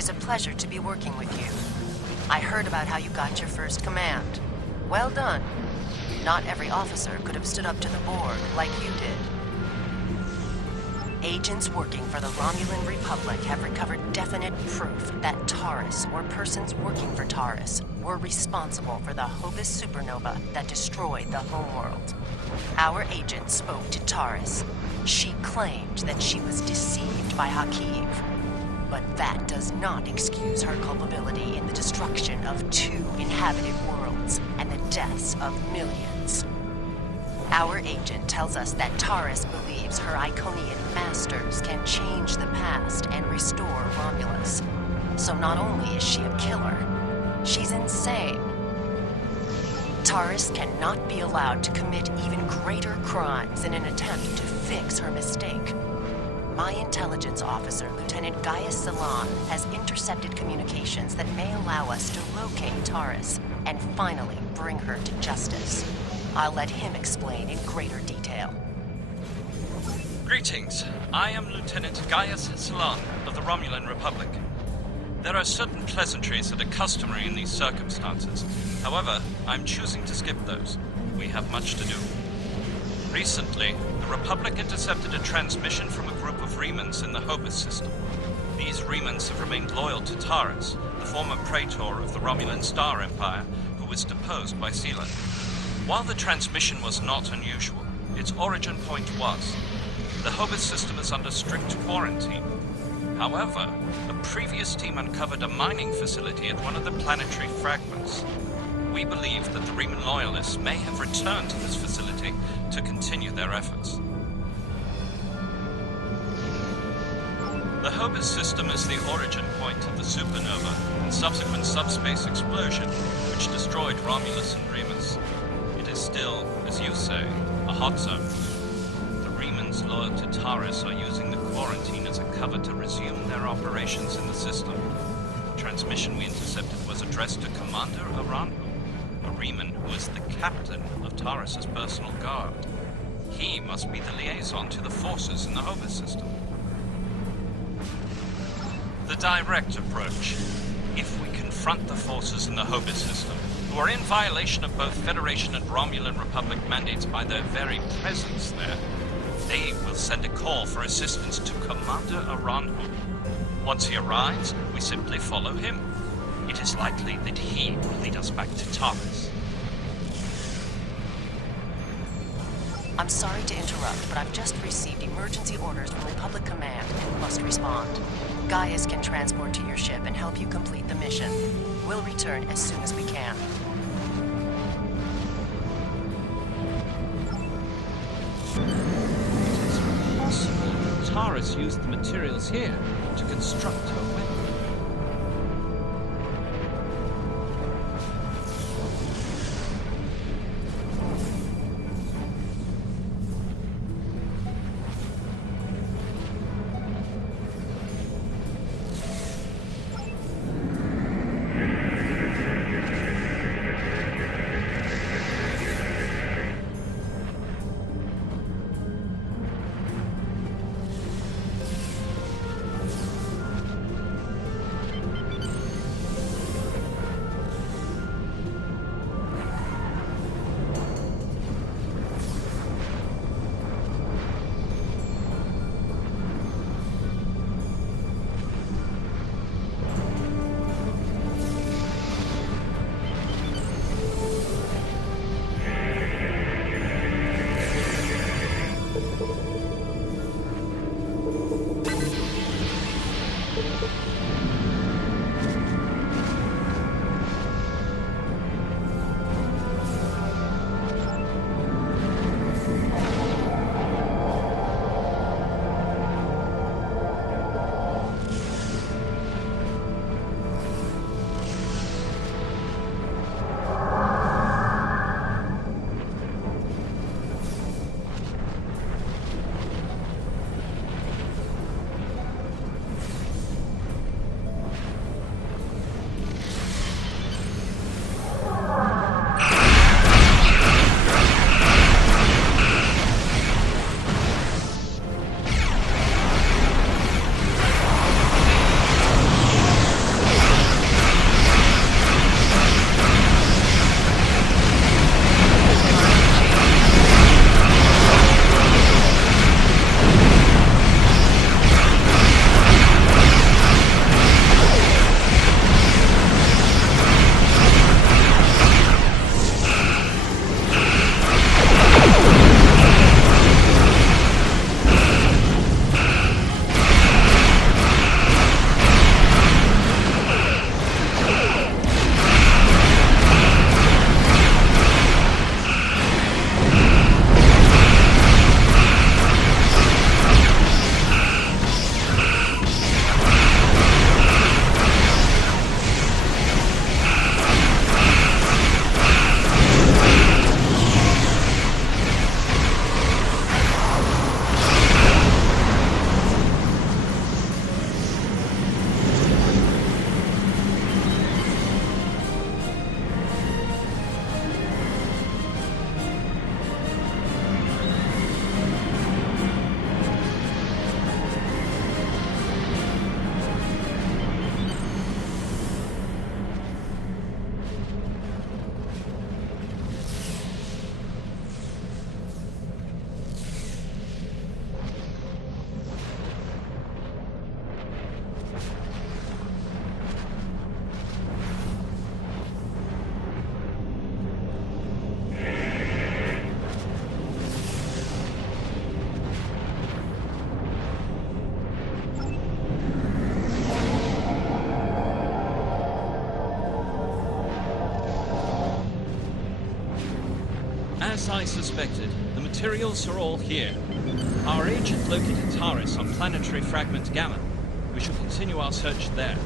is a pleasure to be working with you. I heard about how you got your first command. Well done. Not every officer could have stood up to the Borg like you did. Agents working for the Romulan Republic have recovered definite proof that Taris, or persons working for Taris, were responsible for the Hobus supernova that destroyed the homeworld. Our agent spoke to Taris. She claimed that she was deceived by Hakiv. But that does not excuse her culpability in the destruction of 2 inhabited worlds and the deaths of millions. Our agent tells us that Taris believes her Iconian masters can change the past and restore Romulus. So not only is she a killer, she's insane. Taris cannot be allowed to commit even greater crimes in an attempt to fix her mistake. My intelligence officer, Lieutenant Gaius Salon, has intercepted communications that may allow us to locate Taris and finally bring her to justice. I'll let him explain in greater detail. Greetings. I am Lieutenant Gaius Salon of the Romulan Republic. There are certain pleasantries that are customary in these circumstances. However, I'm choosing to skip those. We have much to do. Recently, the Republic intercepted a transmission from a group of Remans in the Hobus system. These Remans have remained loyal to Taris, the former praetor of the Romulan Star Empire, who was deposed by Seelan. While the transmission was not unusual, its origin point was. The Hobus system is under strict quarantine. However, a previous team uncovered a mining facility at one of the planetary fragments. We believe that the Reman loyalists may have returned to this facility to continue their efforts. The Hobus system is the origin point of the supernova and subsequent subspace explosion, which destroyed Romulus and Remus. It is still, as you say, a hot zone. The Remans loyal to Taris are using the quarantine as a cover to resume their operations in the system. The transmission we intercepted was addressed to Commander Aranhu, a Reman who is the captain of Taris' personal guard. He must be the liaison to the forces in the Hobus system. The direct approach. If we confront the forces in the Hobus system, who are in violation of both Federation and Romulan Republic mandates by their very presence there, they will send a call for assistance to Commander Aranhu. Once he arrives, we simply follow him. It is likely that he will lead us back to Taris. I'm sorry to interrupt, but I've just received emergency orders from Republic Command and must respond. Gaius can transport to your ship and help you complete the mission. We'll return as soon as we can. It is possible that Taris used the materials here to construct her weapon. I suspected. The materials are all here. Our agent located Taris on planetary fragment Gamma. We shall continue our search there.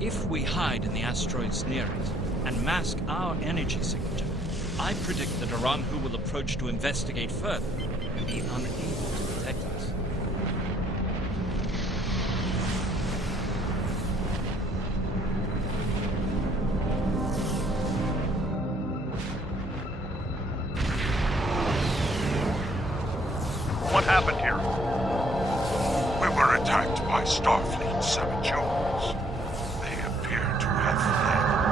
If we hide in the asteroids near it and mask our energy signature, I predict that Iran, who will approach to investigate further, will be unable to detect us. What happened here? We were attacked by Starfleet saboteurs. They appear to have fled.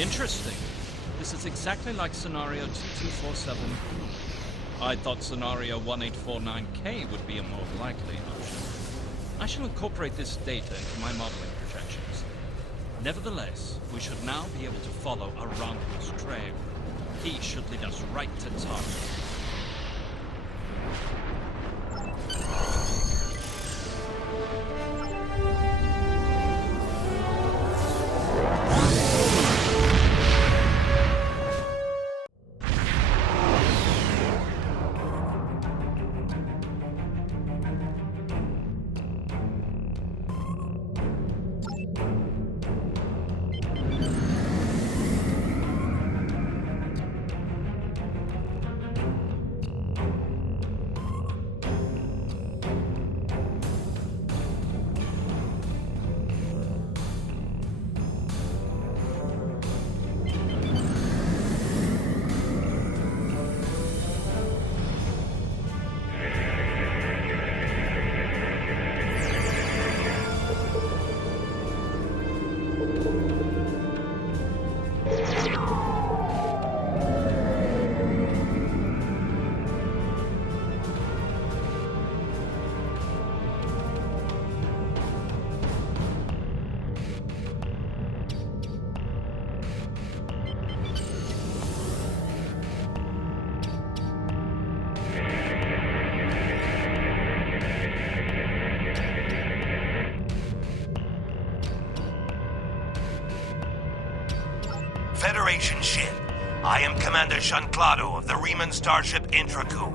Interesting. This is exactly like scenario 2247. I thought scenario 1849K would be a more likely option. I shall incorporate this data into my modeling projections. Nevertheless, we should now be able to follow Arango's trail. He should lead us right to Taris. Federation ship. I am Commander Shanclado of the Riemann starship Intraku.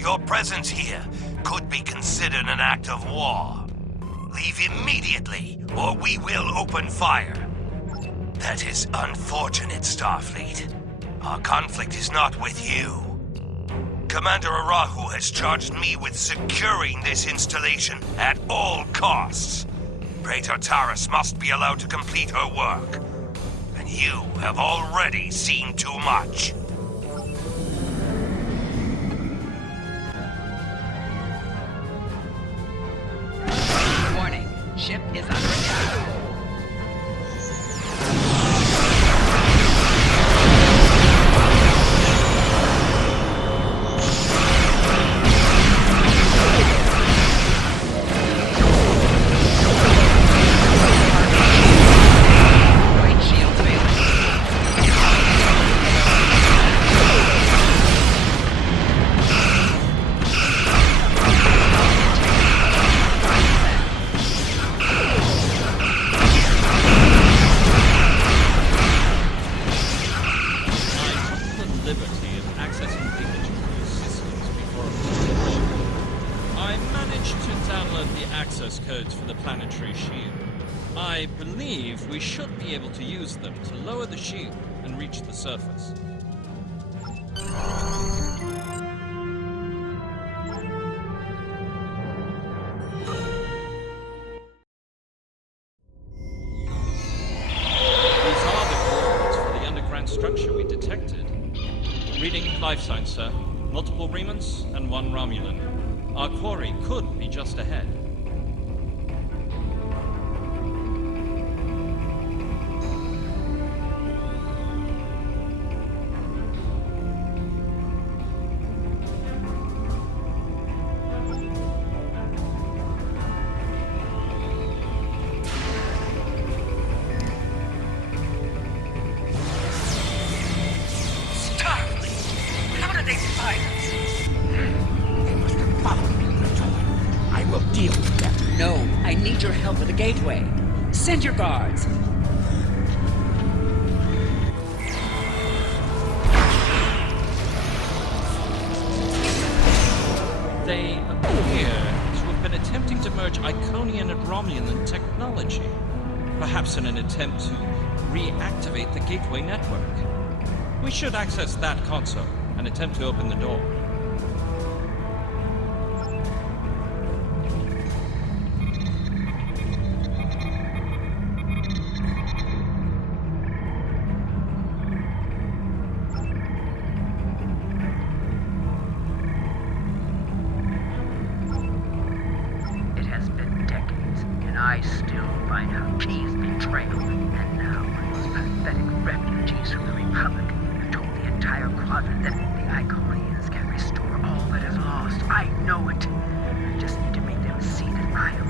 Your presence here could be considered an act of war. Leave immediately, or we will open fire. That is unfortunate, Starfleet. Our conflict is not with you. Commander Arahu has charged me with securing this installation at all costs. Praetor Taris must be allowed to complete her work. And you have already seen too much. Warning, ship is under attack. codes for the planetary shield. I believe we should be able to use them to lower the shield and reach the surface. These are the coordinates for the underground structure we detected. Reading life signs, sir. Multiple Remans and one Romulan. Our quarry could be just ahead. Gateway. Send your guards. They appear to have been attempting to merge Iconian and Romulan technology, perhaps in an attempt to reactivate the Gateway network. We should access that console and attempt to open the door. I still find out Key's betrayal. And now, those pathetic refugees from the Republic have told the entire quadrant that the Iconians can restore all that is lost. I know it. I just need to make them see that I am.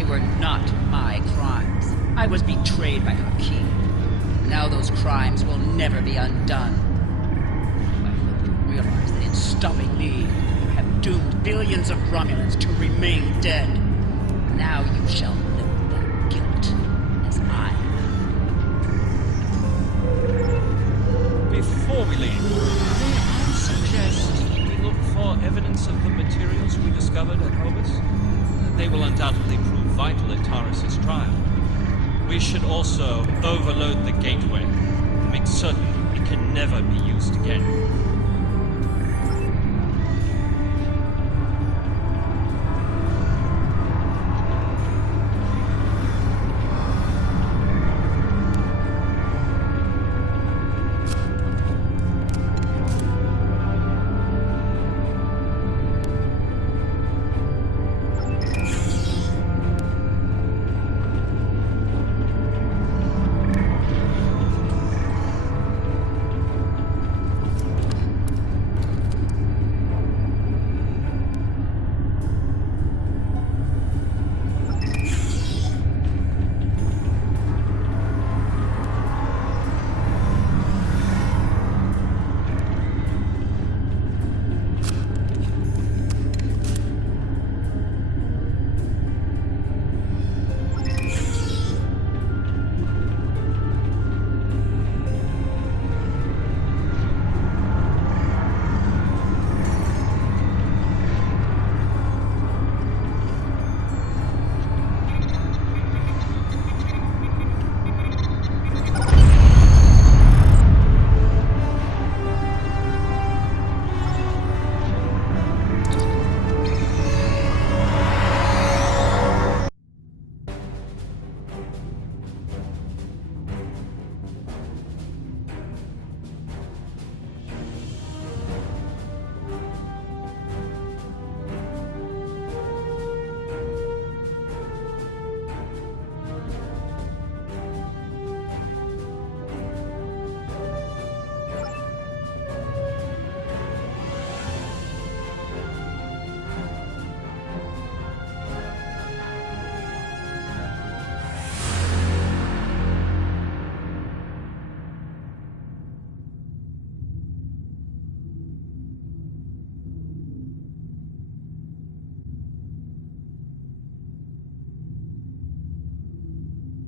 They were not my crimes. I was betrayed by Hakim. Now those crimes will never be undone. I hope you realize that in stopping me, you have doomed billions of Romulans to remain dead. Now you shall live with that guilt, as I have. Before we leave, may I suggest we look for evidence of the materials we discovered at Hobus? They will undoubtedly prove vital at Taris' trial. We should also overload the gateway and make certain it can never be used again.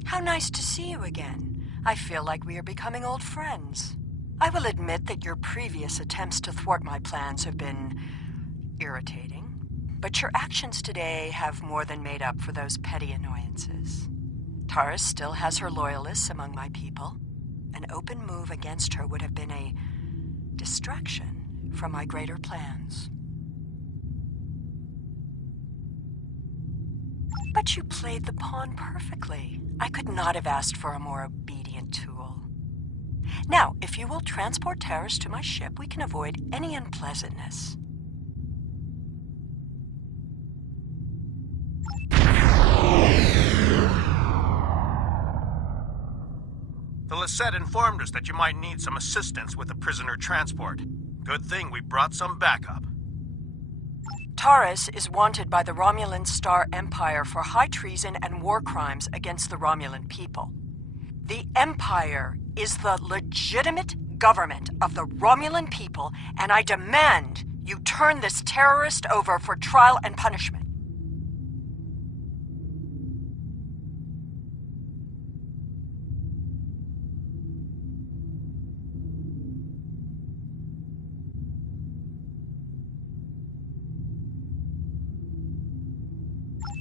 How nice to see you again. I feel like we are becoming old friends. I will admit that your previous attempts to thwart my plans have been irritating, but your actions today have more than made up for those petty annoyances. Taris still has her loyalists among my people. An open move against her would have been a distraction from my greater plans. But you played the pawn perfectly. I could not have asked for a more obedient tool. Now, if you will transport Taris to my ship, we can avoid any unpleasantness. The Lisette informed us that you might need some assistance with the prisoner transport. Good thing we brought some backup. Taris is wanted by the Romulan Star Empire for high treason and war crimes against the Romulan people. The Empire is the legitimate government of the Romulan people, and I demand you turn this terrorist over for trial and punishment.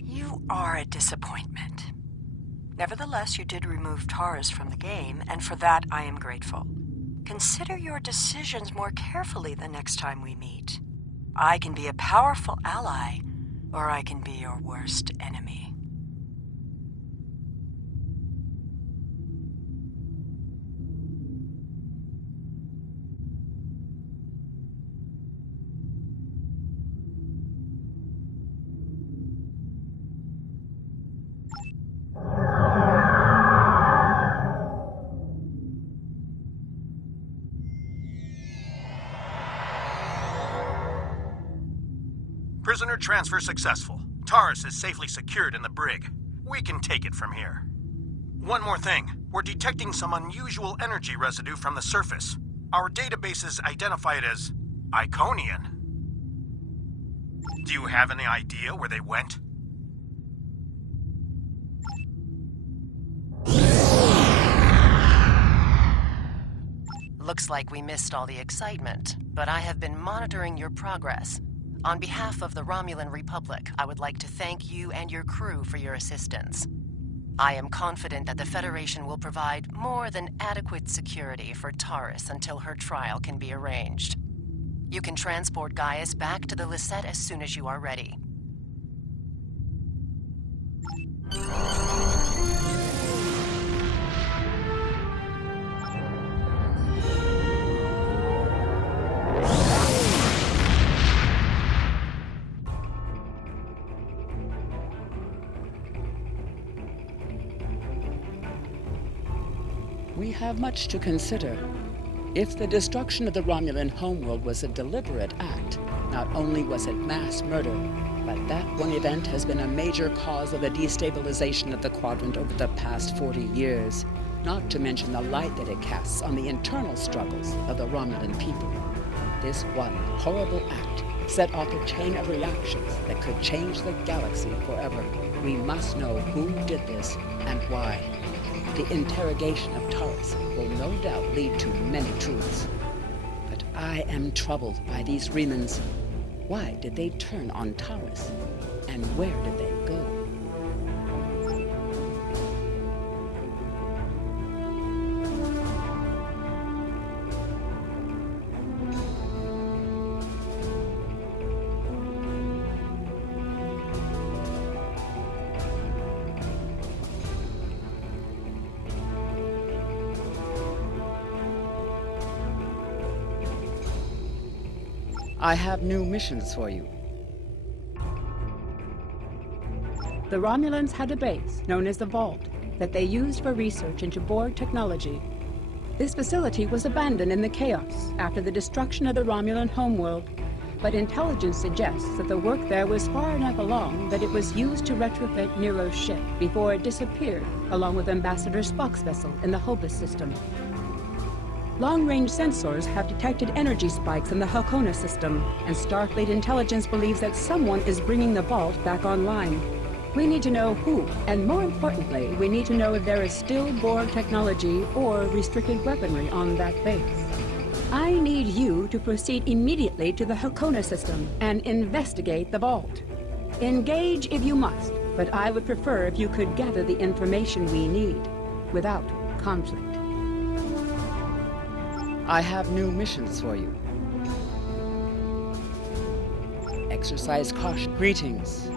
You are a disappointment. Nevertheless, you did remove Taris from the game, and for that I am grateful. Consider your decisions more carefully the next time we meet. I can be a powerful ally, or I can be your worst enemy. Prisoner transfer successful. Taris is safely secured in the brig. We can take it from here. One more thing. We're detecting some unusual energy residue from the surface. Our databases identify it as Iconian. Do you have any idea where they went? Looks like we missed all the excitement, but I have been monitoring your progress. On behalf of the Romulan Republic, I would like to thank you and your crew for your assistance. I am confident that the Federation will provide more than adequate security for Taris until her trial can be arranged. You can transport Gaius back to the Lisette as soon as you are ready. We have much to consider. If the destruction of the Romulan homeworld was a deliberate act, not only was it mass murder, but that one event has been a major cause of the destabilization of the Quadrant over the past 40 years, not to mention the light that it casts on the internal struggles of the Romulan people. This one horrible act set off a chain of reactions that could change the galaxy forever. We must know who did this and why. The interrogation of Taris will no doubt lead to many truths. But I am troubled by these Remans. Why did they turn on Taris? And where did they go? I have new missions for you. The Romulans had a base known as the Vault that they used for research into Borg technology. This facility was abandoned in the chaos after the destruction of the Romulan homeworld, but intelligence suggests that the work there was far enough along that it was used to retrofit Nero's ship before it disappeared along with Ambassador Spock's vessel in the Hobus system. Long-range sensors have detected energy spikes in the Hakona system, and Starfleet intelligence believes that someone is bringing the vault back online. We need to know who, and more importantly, we need to know if there is still Borg technology or restricted weaponry on that base. I need you to proceed immediately to the Hakona system and investigate the vault. Engage if you must, but I would prefer if you could gather the information we need without conflict. I have new missions for you. Exercise caution. Greetings.